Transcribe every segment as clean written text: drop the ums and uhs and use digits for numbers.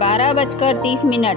12:30,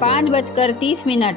5:30,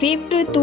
5th to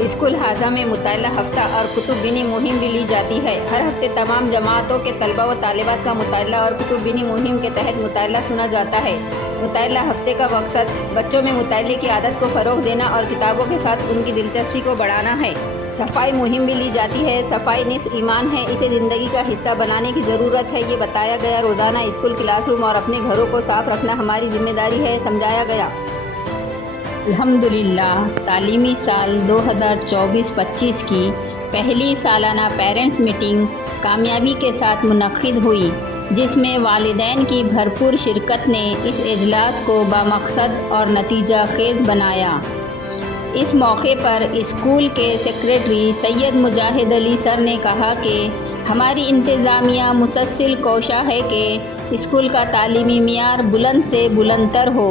school حاضہ میں مطالعہ ہفتہ اور کتب بینی مہم بھی لی جاتی ہے۔ ہر ہفتے تمام جماعتوں کے طلبہ و طالبات کا مطالعہ اور کتب بینی مہم کے تحت مطالعہ سنا جاتا ہے۔ مطالعہ ہفتے کا مقصد بچوں میں مطالعے کی عادت کو فروغ دینا اور کتابوں کے ساتھ ان کی دلچسپی کو بڑھانا ہے۔ صفائی مہم بھی لی جاتی ہے۔ صفائی نصف ایمان ہے، اسے زندگی کا حصہ بنانے کی ضرورت ہے، یہ بتایا گیا۔ روزانہ اسکول کلاس روم اور اپنے گھروں کو صاف رکھنا ہماری ذمہ داری ہے، سمجھایا گیا۔ الحمدللہ تعلیمی سال 2024-25 کی پہلی سالانہ پیرنٹس میٹنگ کامیابی کے ساتھ منعقد ہوئی، جس میں والدین کی بھرپور شرکت نے اس اجلاس کو بامقصد اور نتیجہ خیز بنایا۔ اس موقع پر اسکول کے سیکریٹری سید مجاہد علی سر نے کہا کہ ہماری انتظامیہ مسلسل کوشاں ہے کہ اسکول کا تعلیمی معیار بلند سے بلند تر ہو۔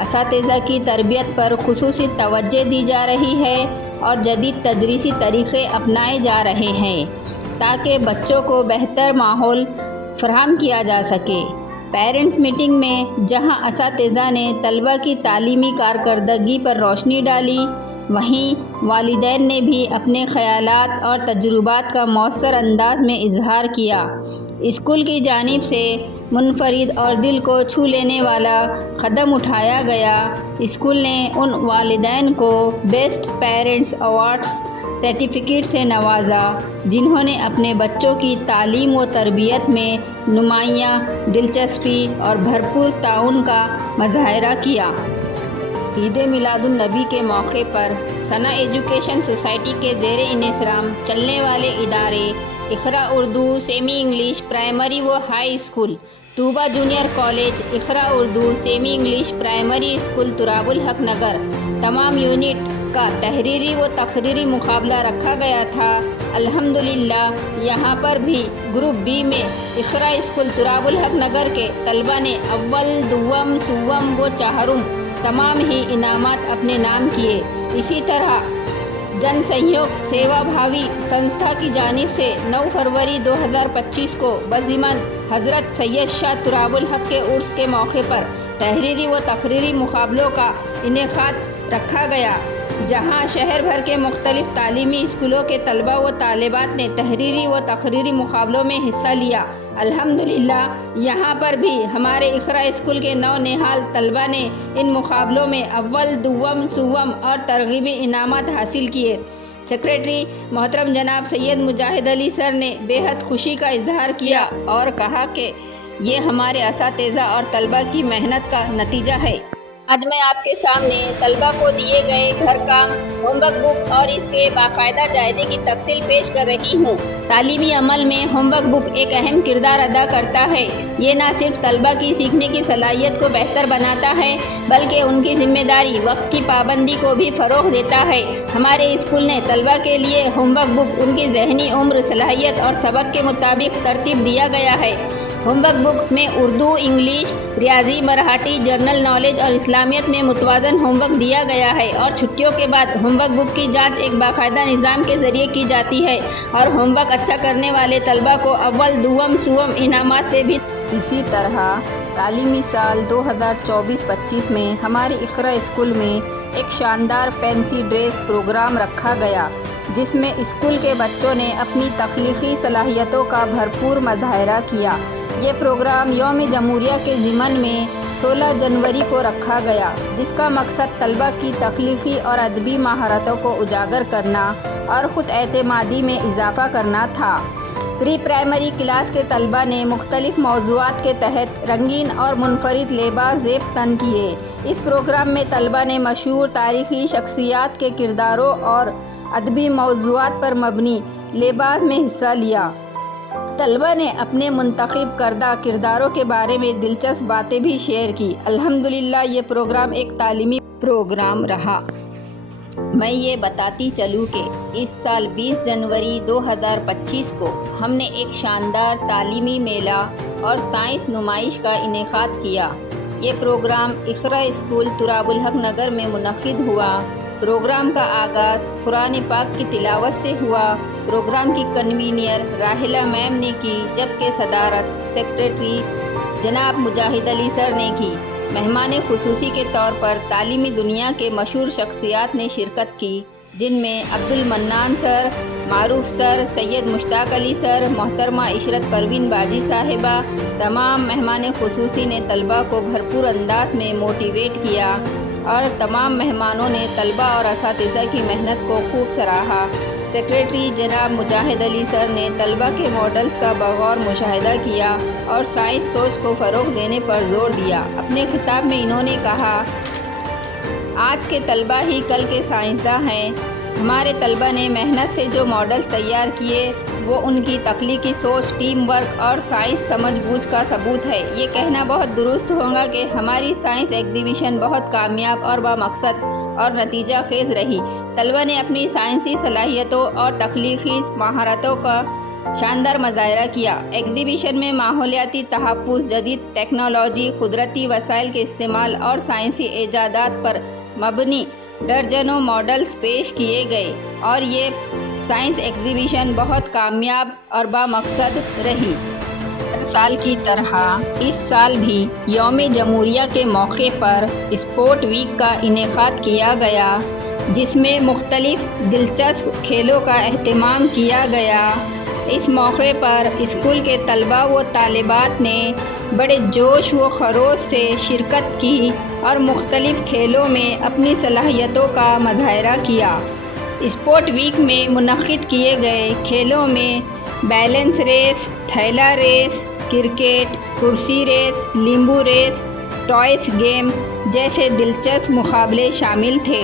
اساتذہ کی تربیت پر خصوصی توجہ دی جا رہی ہے اور جدید تدریسی طریقے اپنائے جا رہے ہیں تاکہ بچوں کو بہتر ماحول فراہم کیا جا سکے۔ پیرنٹس میٹنگ میں جہاں اساتذہ نے طلبہ کی تعلیمی کارکردگی پر روشنی ڈالی، وہیں والدین نے بھی اپنے خیالات اور تجربات کا مؤثر انداز میں اظہار کیا۔ اسکول کی جانب سے منفرد اور دل کو چھو لینے والا قدم اٹھایا گیا۔ اسکول نے ان والدین کو بیسٹ پیرنٹس ایوارڈز سرٹیفکیٹ سے نوازا جنہوں نے اپنے بچوں کی تعلیم و تربیت میں نمایاں دلچسپی اور بھرپور تعاون کا مظاہرہ کیا۔ عید میلاد النبی کے موقع پر ثنا ایجوکیشن سوسائٹی کے زیر انصرام چلنے والے ادارے Iqra Urdu semi English primary و high school, Tuba junior college, Iqra Urdu semi English primary school Turab ul Haq Nagar, تمام یونٹ کا تحریری و تقریری مقابلہ رکھا گیا تھا۔ الحمدللہ یہاں پر بھی گروپ بی میں اقرا اسکول تراب الحق نگر کے طلبہ نے اول، دوم، سوم و چہارم تمام ہی انعامات اپنے نام کیے۔ اسی طرح جن سہیوگ سیوا بھاوی سنستھا کی جانب سے 9 فروری 2025 کو بضمن حضرت سید شاہ تراب الحق کے عرس کے موقع پر تحریری و تقریری مقابلوں کا انعقاد رکھا گیا، جہاں شہر بھر کے مختلف تعلیمی اسکولوں کے طلبہ و طالبات نے تحریری و تقریری مقابلوں میں حصہ لیا۔ الحمدللہ یہاں پر بھی ہمارے اقرا اسکول کے نونہال طلبہ نے ان مقابلوں میں اول، دوم، سوم اور ترغیبی انعامات حاصل کیے۔ سیکریٹری محترم جناب سید مجاہد علی سر نے بے حد خوشی کا اظہار کیا اور کہا کہ یہ ہمارے اساتذہ اور طلبہ کی محنت کا نتیجہ ہے۔ آج میں آپ کے سامنے طلبہ کو دیے گئے گھر کام، ہوم ورک بک اور اس کے باقاعدہ جائزے کی تفصیل پیش کر رہی ہوں۔ تعلیمی عمل میں ہوم ورک بک ایک اہم کردار ادا کرتا ہے۔ یہ نہ صرف طلبہ کی سیکھنے کی صلاحیت کو بہتر بناتا ہے بلکہ ان کی ذمہ داری، وقت کی پابندی کو بھی فروغ دیتا ہے۔ ہمارے اسکول نے طلبہ کے لیے ہوم ورک بک ان کی ذہنی عمر، صلاحیت اور سبق کے مطابق ترتیب دیا گیا ہے۔ ہوم ورک بک میں اردو، انگلش، ریاضی، مراٹھی، جنرل نالج اور اسلامیت میں متوازن ہوم ورک دیا گیا ہے، اور چھٹیوں کے بعد ہوم ورک بک کی جانچ ایک باقاعدہ نظام کے ذریعے کی جاتی ہے اور ہوم ورک اچھا کرنے والے طلبہ کو اول، دوم، سوم انعامات سے بھی۔ اسی طرح تعلیمی سال 2024-25 میں ہمارے اقرا اسکول میں ایک شاندار فینسی ڈریس پروگرام رکھا گیا، جس میں اسکول کے بچوں نے اپنی تخلیقی صلاحیتوں کا بھرپور مظاہرہ کیا۔ یہ پروگرام یوم جمہوریہ کے ضمن میں 16 جنوری کو رکھا گیا، جس کا مقصد طلبہ کی تخلیقی اور ادبی مہارتوں کو اجاگر کرنا اور خود اعتمادی میں اضافہ کرنا تھا۔ پری پرائمری کلاس کے طلبہ نے مختلف موضوعات کے تحت رنگین اور منفرد لباس زیب تن کیے۔ اس پروگرام میں طلبہ نے مشہور تاریخی شخصیات کے کرداروں اور ادبی موضوعات پر مبنی لباس میں حصہ لیا۔ طلبہ نے اپنے منتخب کردہ کرداروں کے بارے میں دلچسپ باتیں بھی شیئر کی۔ الحمدللہ یہ پروگرام ایک تعلیمی پروگرام رہا۔ میں یہ بتاتی چلوں کہ اس سال 20 جنوری 2025 کو ہم نے ایک شاندار تعلیمی میلہ اور سائنس نمائش کا انعقاد کیا۔ یہ پروگرام اقرا اسکول تراب الحق نگر میں منعقد ہوا۔ پروگرام کا آغاز قرآن پاک کی تلاوت سے ہوا۔ پروگرام کی کنوینر راحلہ میم نے کی، جبکہ صدارت سیکریٹری جناب مجاہد علی سر نے کی۔ مہمان خصوصی کے طور پر تعلیمی دنیا کے مشہور شخصیات نے شرکت کی، جن میں عبد المنان سر، معروف سر، سید مشتاق علی سر، محترمہ عشرت پروین باجی صاحبہ، تمام مہمان خصوصی نے طلباء کو بھرپور انداز میں موٹیویٹ کیا اور تمام مہمانوں نے طلباء اور اساتذہ کی محنت کو خوب سراہا۔ سیکریٹری جناب مجاہد علی سر نے طلباء کے ماڈلز کا بغور مشاہدہ کیا اور سائنس سوچ کو فروغ دینے پر زور دیا۔ اپنے خطاب میں انہوں نے کہا، آج کے طلباء ہی کل کے سائنسداں ہیں۔ ہمارے طلباء نے محنت سے جو ماڈلز تیار کیے وہ ان کی تخلیقی سوچ، ٹیم ورک اور سائنس سمجھ بوجھ کا ثبوت ہے۔ یہ کہنا بہت درست ہوگا کہ ہماری سائنس ایگزیبیشن بہت کامیاب اور بامقصد اور نتیجہ خیز رہی۔ طلباء نے اپنی سائنسی صلاحیتوں اور تخلیقی مہارتوں کا شاندار مظاہرہ کیا۔ ایگزیبیشن میں ماحولیاتی تحفظ، جدید ٹیکنالوجی، قدرتی وسائل کے استعمال اور سائنسی ایجادات پر مبنی درجنوں ماڈلز پیش کیے گئے اور یہ سائنس ایگزیبیشن بہت کامیاب اور بامقصد رہی۔ ہر سال کی طرح اس سال بھی یوم جمہوریہ کے موقع پر اسپورٹ ویک کا انعقاد کیا گیا، جس میں مختلف دلچسپ کھیلوں کا اہتمام کیا گیا۔ اس موقع پر اسکول کے طلباء و طالبات نے بڑے جوش و خروش سے شرکت کی اور مختلف کھیلوں میں اپنی صلاحیتوں کا مظاہرہ کیا۔ اسپورٹ ویک میں منعقد کیے گئے کھیلوں میں بیلنس ریس، تھیلا ریس، کرکٹ، کرسی ریس، لیمبو ریس، ٹوائس گیم جیسے دلچسپ مقابلے شامل تھے۔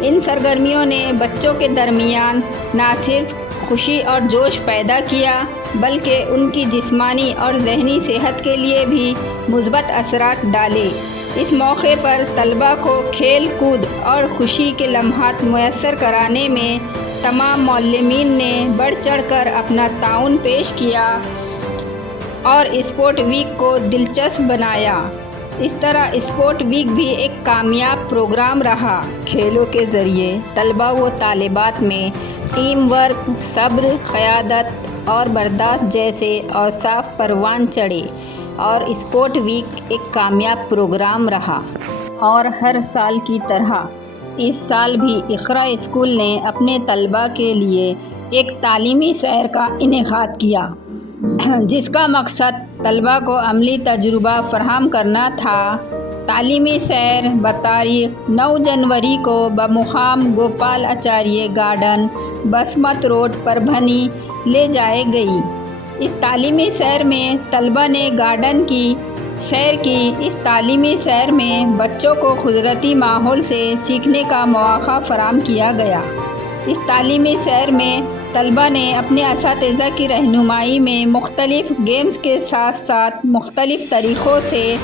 ان سرگرمیوں نے بچوں کے درمیان نہ صرف خوشی اور جوش پیدا کیا بلکہ ان کی جسمانی اور ذہنی صحت کے لیے بھی مثبت اثرات ڈالے۔ اس موقع پر طلباء کو کھیل کود اور خوشی کے لمحات میسر کرانے میں تمام معلمین نے بڑھ چڑھ کر اپنا تعاون پیش کیا اور اسپورٹ ویک کو دلچسپ بنایا۔ اس طرح اسپورٹ ویک بھی ایک کامیاب پروگرام رہا۔ کھیلوں کے ذریعے طلباء و طالبات میں ٹیم ورک، صبر، قیادت اور برداشت جیسے اوصاف پروان چڑھے اور اسپورٹ ویک ایک کامیاب پروگرام رہا۔ اور ہر سال کی طرح اس سال بھی اقرا اسکول نے اپنے طلباء کے لیے ایک تعلیمی سیر کا انعقاد کیا، جس کا مقصد طلباء کو عملی تجربہ فراہم کرنا تھا۔ تعلیمی سیر بتاریخ 9 جنوری کو بمقام گوپال آچاریہ گارڈن، بسمت روڈ، پربھنی لے جائے گئی۔ اس تعلیمی سیر میں طلباء نے گارڈن کی سیر کی۔ اس تعلیمی سیر میں بچوں کو قدرتی ماحول سے سیکھنے کا مواقع فراہم کیا گیا۔ اس تعلیمی سیر میں طلباء نے اپنے اساتذہ کی رہنمائی میں مختلف گیمز کے ساتھ ساتھ مختلف طریقوں سے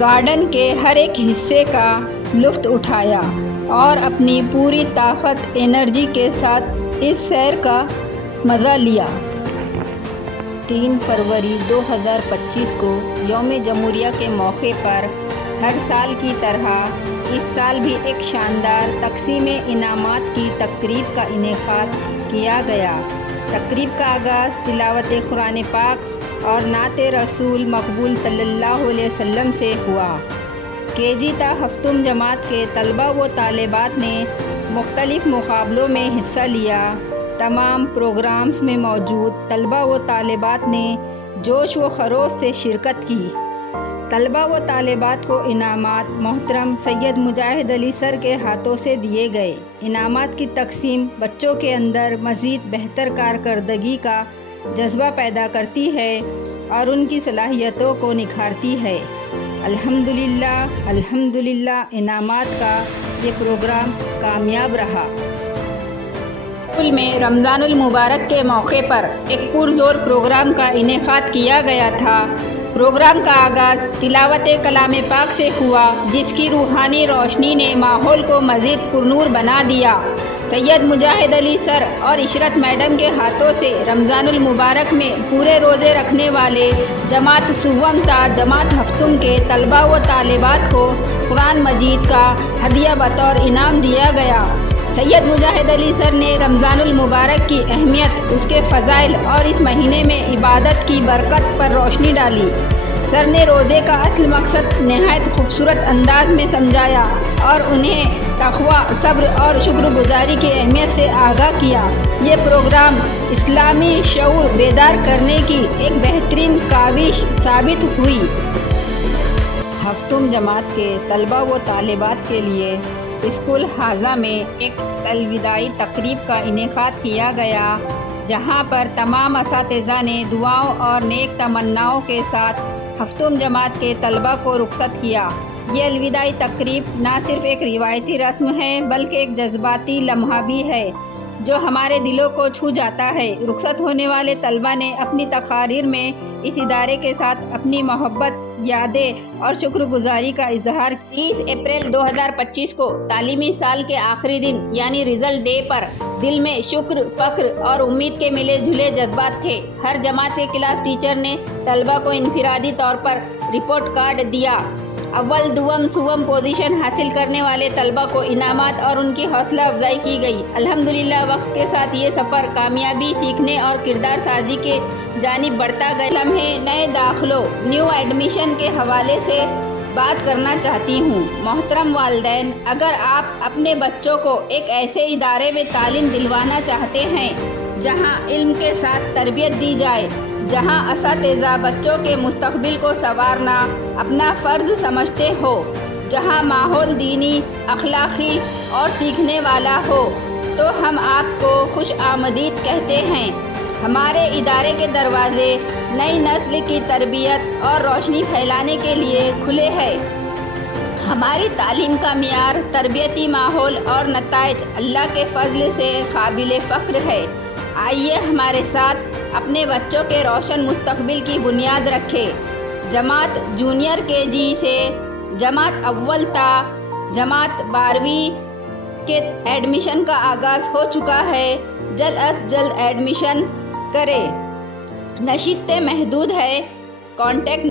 گارڈن کے ہر ایک حصے کا لطف اٹھایا اور اپنی پوری طاقت انرجی کے ساتھ اس سیر کا مزہ لیا۔ 3 فروری 2025 کو یوم جمہوریہ کے موقع پر ہر سال کی طرح اس سال بھی ایک شاندار تقسیم انعامات کی تقریب کا انعقاد کیا گیا۔ تقریب کا آغاز تلاوت قرآن پاک اور نعت رسول مقبول صلی اللہ علیہ وسلم سے ہوا۔ KG تا 7 جماعت کے طلباء و طالبات نے مختلف مقابلوں میں حصہ لیا۔ تمام پروگرامز میں موجود طلباء و طالبات نے جوش و خروش سے شرکت کی۔ طلباء و طالبات کو انعامات محترم سید مجاہد علی سر کے ہاتھوں سے دیے گئے۔ انعامات کی تقسیم بچوں کے اندر مزید بہتر کارکردگی کا جذبہ پیدا کرتی ہے اور ان کی صلاحیتوں کو نکھارتی ہے۔ الحمدللہ انعامات کا یہ پروگرام کامیاب رہا۔ اسکول میں رمضان المبارک کے موقع پر ایک پرزور پروگرام کا انعقاد کیا گیا تھا۔ پروگرام کا آغاز تلاوت کلام پاک سے ہوا، جس کی روحانی روشنی نے ماحول کو مزید پرنور بنا دیا۔ سید مجاہد علی سر اور عشرت میڈم کے ہاتھوں سے رمضان المبارک میں پورے روزے رکھنے والے جماعت 7 تا جماعت 7 کے طلباء و طالبات کو قرآن مجید کا ہدیہ بطور انعام دیا گیا۔ سید مجاہد علی سر نے رمضان المبارک کی اہمیت، اس کے فضائل اور اس مہینے میں عبادت کی برکت پر روشنی ڈالی۔ سر نے روزے کا اصل مقصد نہایت خوبصورت انداز میں سمجھایا اور انہیں تقویٰ، صبر اور شکر گزاری کی اہمیت سے آگاہ کیا۔ یہ پروگرام اسلامی شعور بیدار کرنے کی ایک بہترین کاوش ثابت ہوئی۔ ہفتم جماعت کے طلباء و طالبات کے لیے اسکول حاضہ میں ایک الوداعی تقریب کا انعقاد کیا گیا، جہاں پر تمام اساتذہ نے دعاؤں اور نیک تمناؤں کے ساتھ ہفتم جماعت کے طلباء کو رخصت کیا۔ یہ الوداعی تقریب نہ صرف ایک روایتی رسم ہے بلکہ ایک جذباتی لمحہ بھی ہے جو ہمارے دلوں کو چھو جاتا ہے۔ رخصت ہونے والے طلباء نے اپنی تقاریر میں اس ادارے کے ساتھ اپنی محبت، یادیں اور شکر گزاری کا اظہار۔ 30 اپریل 2025 کو تعلیمی سال کے آخری دن یعنی رزلٹ ڈے پر دل میں شکر، فخر اور امید کے ملے جلے جذبات تھے۔ ہر جماعت کے کلاس ٹیچر نے طلباء کو انفرادی طور پر رپورٹ کارڈ دیا۔ اول، دوم، سوم پوزیشن حاصل کرنے والے طلباء کو انعامات اور ان کی حوصلہ افزائی کی گئی۔ الحمدللہ وقت کے ساتھ یہ سفر کامیابی، سیکھنے اور کردار سازی کے جانب بڑھتا گیا۔ لمحے نئے داخلوں، نیو ایڈمیشن کے حوالے سے بات کرنا چاہتی ہوں۔ محترم والدین، اگر آپ اپنے بچوں کو ایک ایسے ادارے میں تعلیم دلوانا چاہتے ہیں جہاں علم کے ساتھ تربیت دی جائے، جہاں اساتذہ بچوں کے مستقبل کو سنوارنا اپنا فرض سمجھتے ہو، جہاں ماحول دینی، اخلاقی اور سیکھنے والا ہو، تو ہم آپ کو خوش آمدید کہتے ہیں۔ ہمارے ادارے کے دروازے نئی نسل کی تربیت اور روشنی پھیلانے کے لیے کھلے ہیں۔ ہماری تعلیم کا معیار، تربیتی ماحول اور نتائج اللہ کے فضل سے قابل فخر ہے۔ آئیے ہمارے ساتھ اپنے بچوں کے روشن مستقبل کی بنیاد رکھیں۔ جماعت جونیئر KG سے جماعت اول تا جماعت 12ویں کے ایڈمیشن کا آغاز ہو چکا ہے۔ جلد از جلد ایڈمیشن کریں۔ نشستیں محدود ہے۔ کانٹیکٹ